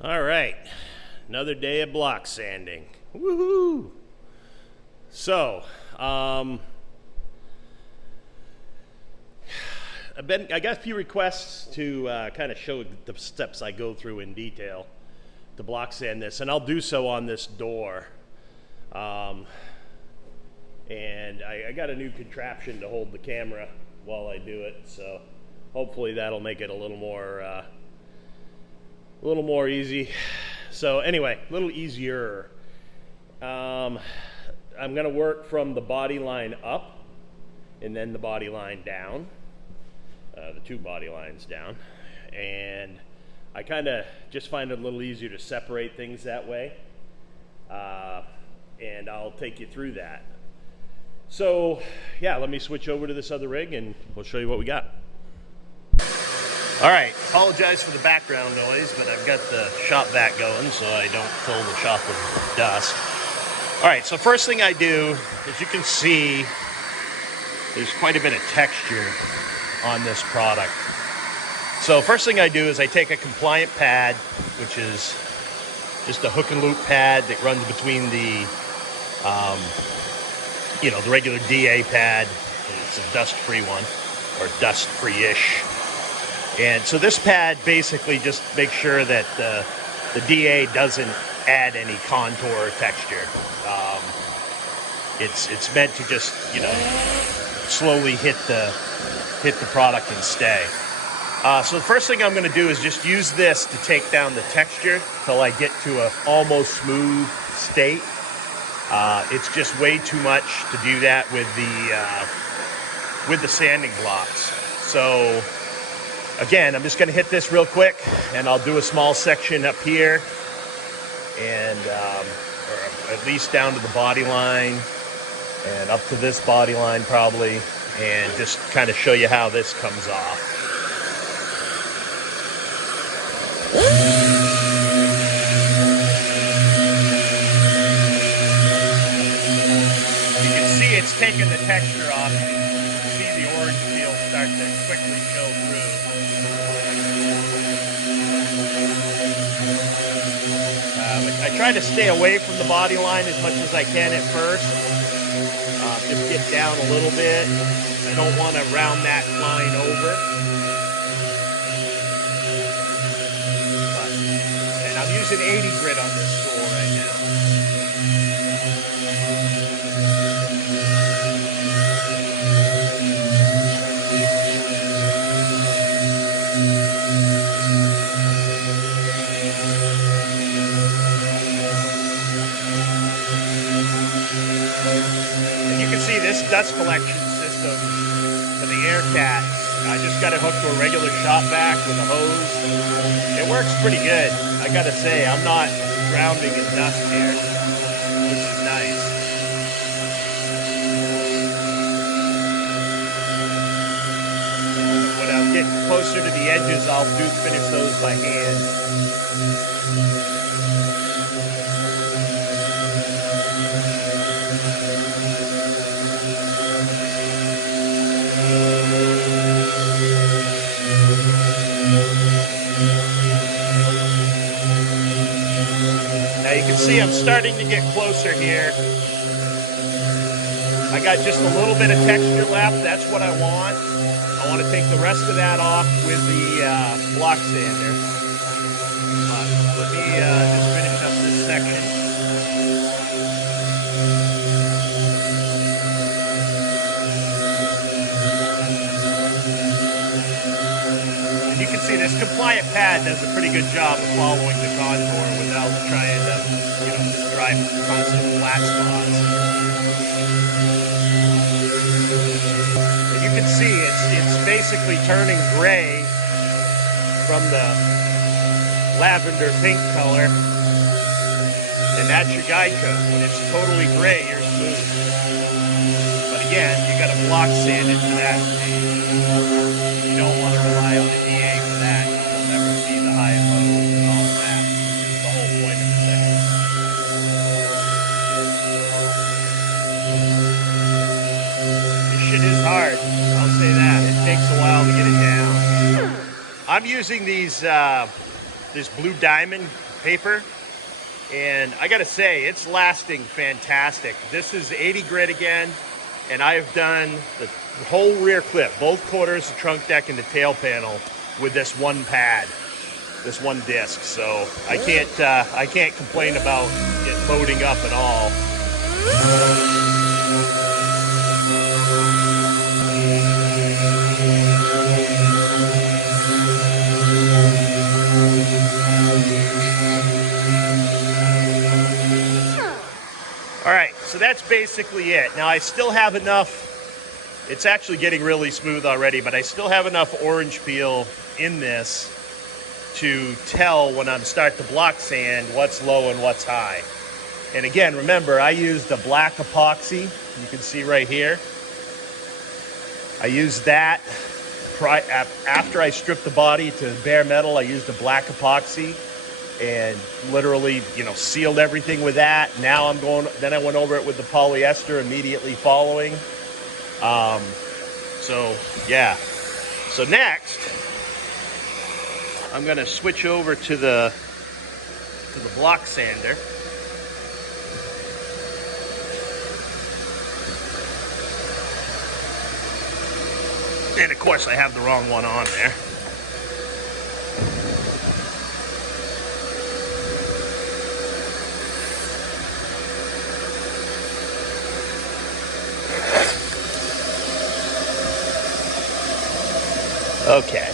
All right, another day of block sanding. Woohoo! So, I got a few requests to kind of show the steps I go through in detail to block sand this, and I'll do so on this door. And I got a new contraption to hold the camera while I do it, so hopefully that'll make it a little more easy. So anyway, a little easier. I'm gonna work from the body line up and then the body line down, the two body lines down. And I kind of just find it a little easier to separate things that way. And I'll take you through that. So yeah, let me switch over to this other rig and we'll show you what we got. All right, apologize for the background noise, but I've got the shop vac going so I don't fill the shop with dust. All right, so first thing I do, as you can see, there's quite a bit of texture on this product. So first thing I do is I take a compliant pad, which is just a hook and loop pad that runs between the, the regular DA pad. It's a dust-free one, or dust-free-ish. And so this pad basically just makes sure that the DA doesn't add any contour or texture. It's meant to just, slowly hit the product and stay. So the first thing I'm going to do is just use this to take down the texture till I get to a almost smooth state. It's just way too much to do that with the sanding blocks. So again, I'm just going to hit this real quick, and I'll do a small section up here, and or at least down to the body line, and up to this body line probably, and just kind of show you how this comes off. You can see it's taking the texture off. You can see the orange peel start to quickly show through. I try to stay away from the body line as much as I can at first. Just get down a little bit. I don't want to round that line over. And I'm using 80 grit on this tool right now. This dust collection system for the air cat, I just got it hooked to a regular shop vac with a hose. It works pretty good. I gotta say, I'm not drowning in dust here, which is nice. When I'm getting closer to the edges, I'll finish those by hand. See, I'm starting to get closer here. I got just a little bit of texture left. That's what I want. I want to take the rest of that off with the block sander. Let me just finish up this section. And you can see this compliant pad does a pretty good job of following the contour without trying to just drive constant flat spots. And you can see it's basically turning gray from the lavender pink color, and that's your guide coat. When it's totally gray, you're smooth. But again, you got to block sand it to that stage. You don't want to rely on the DA for that. You'll never see the high and low and all of that. That's the whole point of the thing. Shit is hard, I'll say that. It takes a while to get it down. I'm using these this blue diamond paper. And I gotta say, it's lasting fantastic. This is 80 grit again, and I have done the whole rear clip, both quarters, the trunk deck, and the tail panel with this one pad, this one disc. So I can't complain about it loading up at all. All right, so that's basically it. Now I still have enough, it's actually getting really smooth already, but I still have enough orange peel in this to tell when I'm start to block sand what's low and what's high. And again, remember, I used the black epoxy, you can see right here. I used that after I stripped the body to bare metal. I used the black epoxy and literally, you know, sealed everything with that. Now then I went over it with the polyester immediately following. So yeah. So next, I'm gonna switch over to the block sander. And of course I have the wrong one on there. Okay.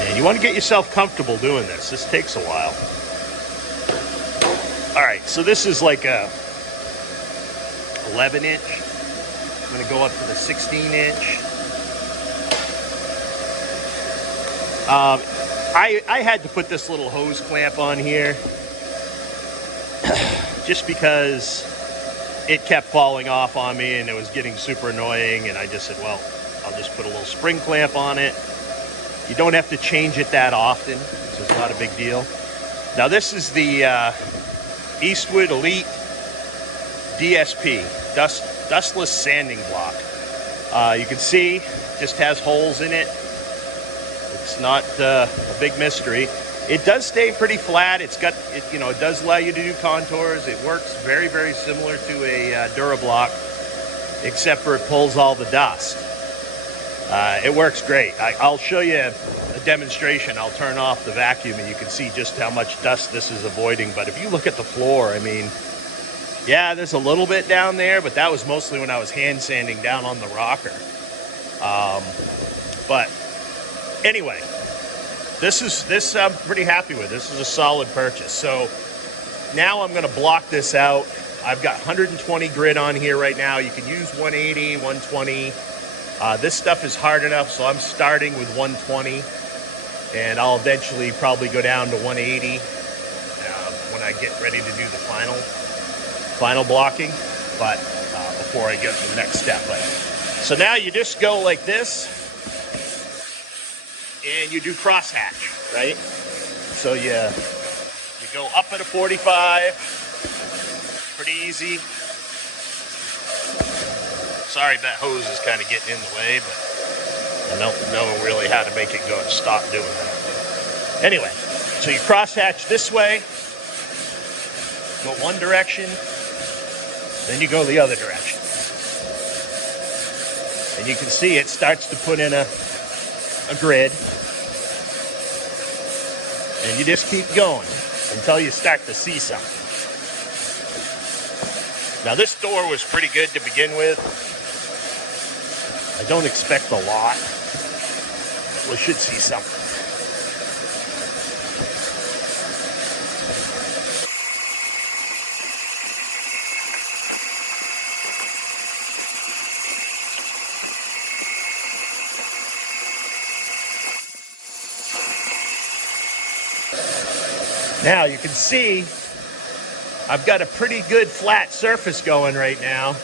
And you want to get yourself comfortable doing this. This takes a while. All right, so this is like a 11 inch. I'm going to go up to the 16 inch. I had to put this little hose clamp on here just because it kept falling off on me and it was getting super annoying, and I just said, well, I'll just put a little spring clamp on it. You don't have to change it that often, so it's not a big deal. Now this is the Eastwood Elite DSP, dustless sanding block. You can see it just has holes in it. It's not a big mystery. It does stay pretty flat. It does allow you to do contours. It works very, very similar to a Durablock, except for it pulls all the dust. It works great. I'll show you a demonstration. I'll turn off the vacuum and you can see just how much dust this is avoiding. But if you look at the floor, I mean, yeah, there's a little bit down there, but that was mostly when I was hand sanding down on the rocker. But anyway, this I'm pretty happy with. This is a solid purchase. So now I'm going to block this out. I've got 120 grit on here right now. You can use 180, 120. This stuff is hard enough, so I'm starting with 120, and I'll eventually probably go down to 180 when I get ready to do the final blocking, but before I get to the next step. So now you just go like this, and you do crosshatch, right? So you go up at a 45, pretty easy. Sorry, that hose is kind of getting in the way, but I don't know really how to make it go and stop doing that. Anyway, so you crosshatch this way, go one direction, then you go the other direction. And you can see it starts to put in a grid. And you just keep going until you start to see something. Now this door was pretty good to begin with. I don't expect a lot. We should see something. Now you can see I've got a pretty good flat surface going right now,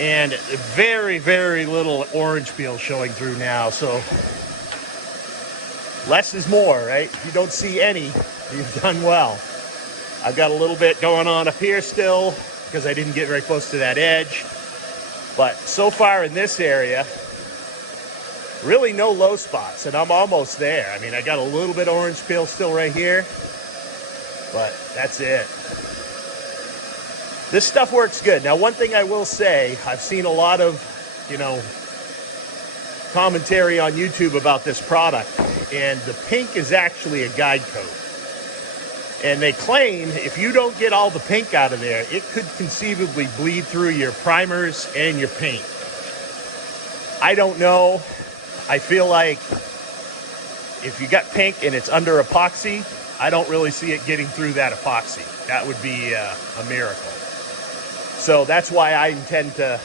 and very, very little orange peel showing through now. So less is more, right? If you don't see any, you've done well. I've got a little bit going on up here still because I didn't get very close to that edge. But so far in this area, Really no low spots, and I'm almost there. I mean, I got a little bit of orange peel still right here, but that's it. This stuff works good. Now, one thing I will say, I've seen a lot of, commentary on YouTube about this product, and the pink is actually a guide coat. And they claim if you don't get all the pink out of there, it could conceivably bleed through your primers and your paint. I don't know. I feel like if you got pink and it's under epoxy, I don't really see it getting through that epoxy. That would be a miracle. So that's why I intend to,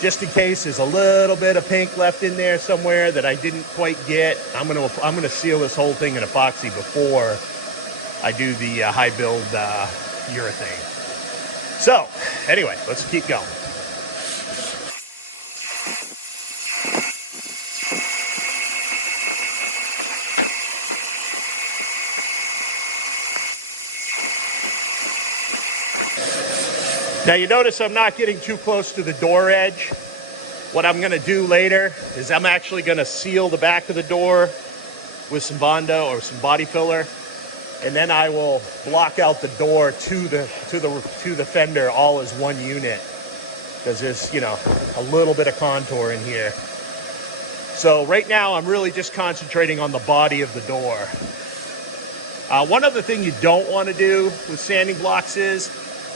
just in case there's a little bit of pink left in there somewhere that I didn't quite get, I'm gonna seal this whole thing in epoxy before I do the high build urethane. So anyway, let's keep going. Now you notice I'm not getting too close to the door edge. What I'm gonna do later is I'm actually gonna seal the back of the door with some Bondo or some body filler, and then I will block out the door to the fender all as one unit, because there's a little bit of contour in here. So right now I'm really just concentrating on the body of the door. One other thing you don't want to do with sanding blocks is,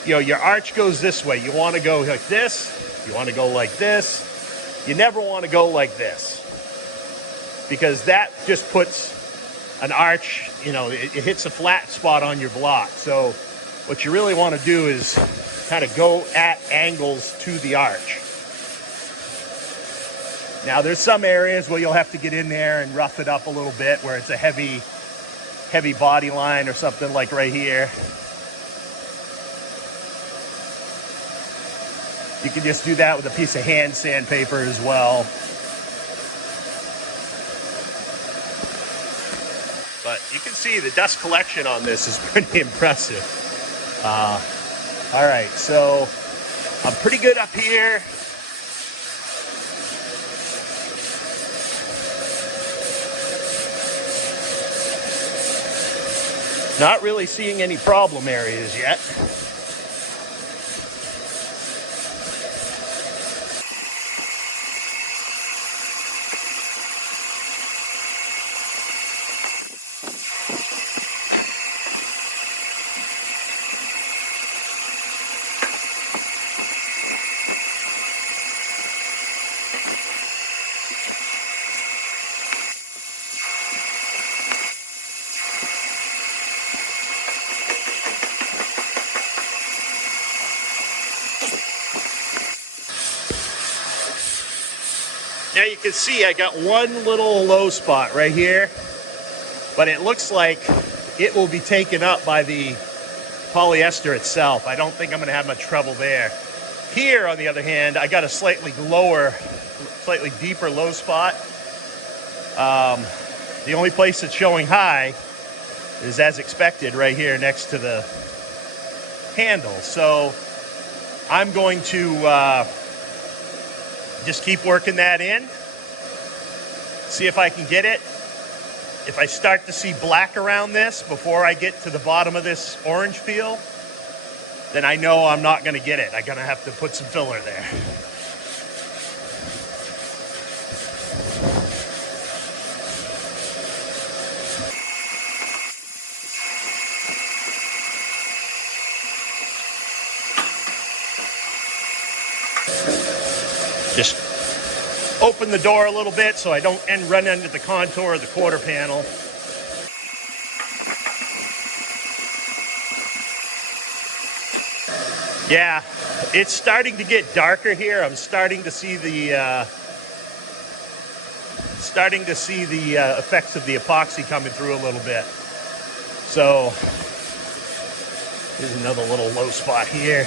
your arch goes this way. You want to go like this. You want to go like this. You never want to go like this, because that just puts an arch, it hits a flat spot on your block. So what you really want to do is kind of go at angles to the arch. Now there's some areas where you'll have to get in there and rough it up a little bit, where it's a heavy body line or something, like right here. You can just do that with a piece of hand sandpaper as well. But you can see the dust collection on this is pretty impressive. All right, so I'm pretty good up here. Not really seeing any problem areas yet. Now you can see I got one little low spot right here, but it looks like it will be taken up by the polyester itself. I don't think I'm going to have much trouble there. Here, on the other hand, I got a slightly deeper low spot. The only place that's showing high is, as expected, right here next to the handle. So I'm going to just keep working that in, see if I can get it. If I start to see black around this before I get to the bottom of this orange peel, then I know I'm not going to get it. I'm going to have to put some filler there. Just open the door a little bit so I don't run into the contour of the quarter panel. Yeah, it's starting to get darker here. I'm starting to see the effects of the epoxy coming through a little bit. So here's another little low spot here.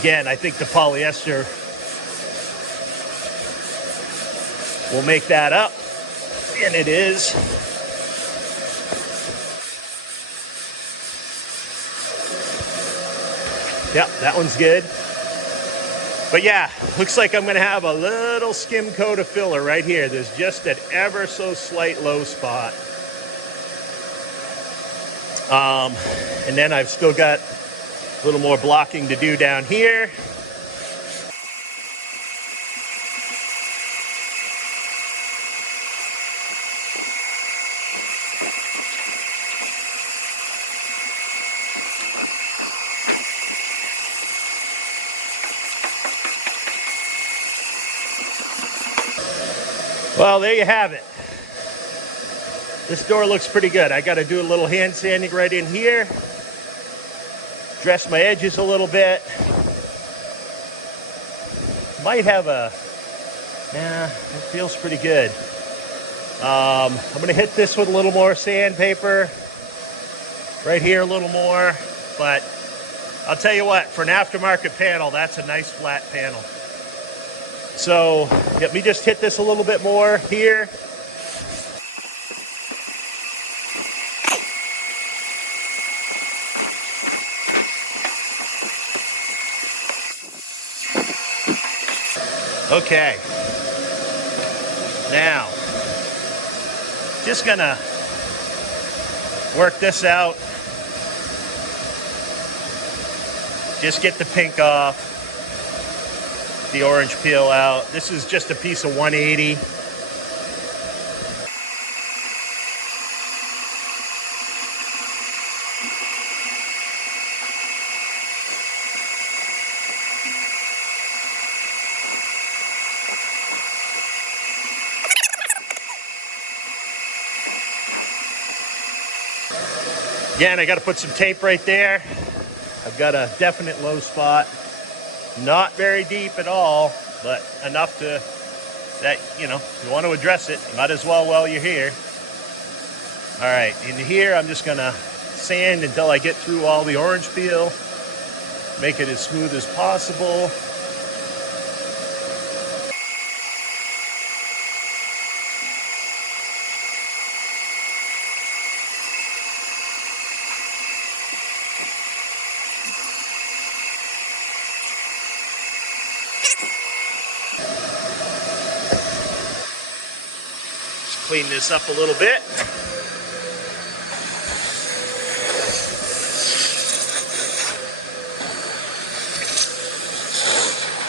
Again, I think the polyester will make that up, and it is. Yep, that one's good. But yeah, looks like I'm going to have a little skim coat of filler right here. There's just an ever so slight low spot. And then I've still got a little more blocking to do down here. Well, there you have it. This door looks pretty good. I got to do a little hand sanding right in here. Dress my edges a little bit. Might have a, yeah, it feels pretty good. I'm going to hit this with a little more sandpaper. Right here a little more. But I'll tell you what, for an aftermarket panel, that's a nice flat panel. So let me just hit this a little bit more here. Okay. Now, just gonna work this out. Just get the pink off. The orange peel out. This is just a piece of 180. Again, I got to put some tape right there. I've got a definite low spot. Not very deep at all, but enough to that, you know, if you want to address it, you might as well while you're here. All right, in here, I'm just gonna sand until I get through all the orange peel, make it as smooth as possible. Clean this up a little bit.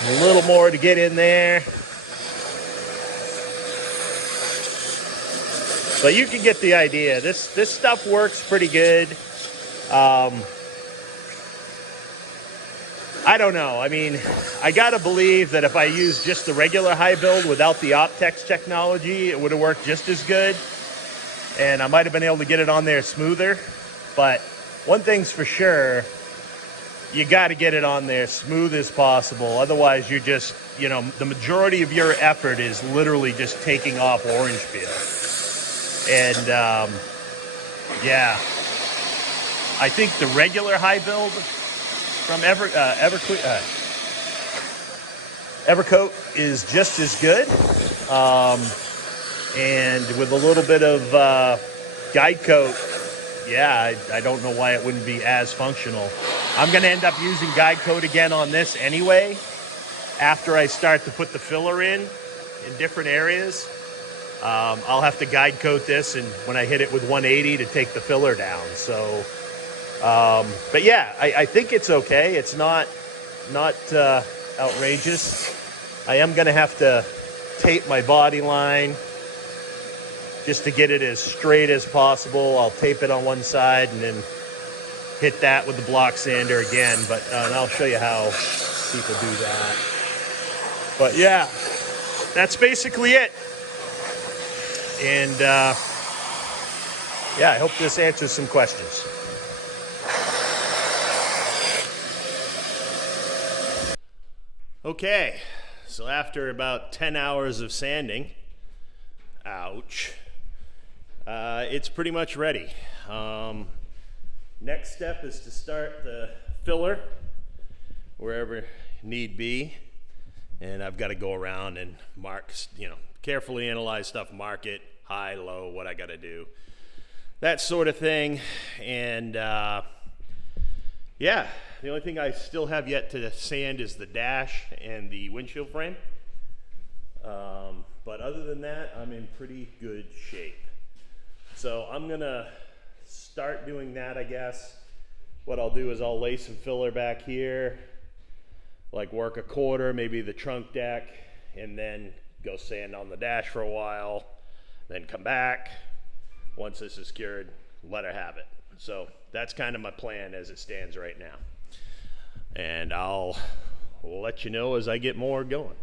A little more to get in there. But you can get the idea. This stuff works pretty good. I don't know. I mean, I gotta believe that if I used just the regular high build without the Optex technology, it would have worked just as good. And I might have been able to get it on there smoother. But one thing's for sure, you gotta get it on there smooth as possible. Otherwise, you're just, you know, the majority of your effort is literally just taking off orange peel. And yeah, I think the regular high build from Evercoat is just as good, and with a little bit of guide coat, yeah, I don't know why it wouldn't be as functional. I'm going to end up using guide coat again on this anyway, after I start to put the filler in different areas. I'll have to guide coat this, and when I hit it with 180 to take the filler down. So. But yeah, I think it's okay. It's not outrageous. I am going to have to tape my body line just to get it as straight as possible. I'll tape it on one side and then hit that with the block sander again. But and I'll show you how people do that. But yeah, that's basically it. And yeah, I hope this answers some questions. Okay, so after about 10 hours of sanding, ouch, it's pretty much ready. Next step is to start the filler wherever need be, and I've got to go around and mark, you know, carefully analyze stuff, mark it, high, low, what I got to do, that sort of thing. And yeah, The only thing I still have yet to sand is the dash and the windshield frame. But other than that, I'm in pretty good shape. So I'm gonna start doing that, I guess. What I'll do is I'll lay some filler back here, like work a quarter, maybe the trunk deck, and then go sand on the dash for a while, then come back. Once this is cured, let her have it. So that's kind of my plan as it stands right now. And I'll let you know as I get more going.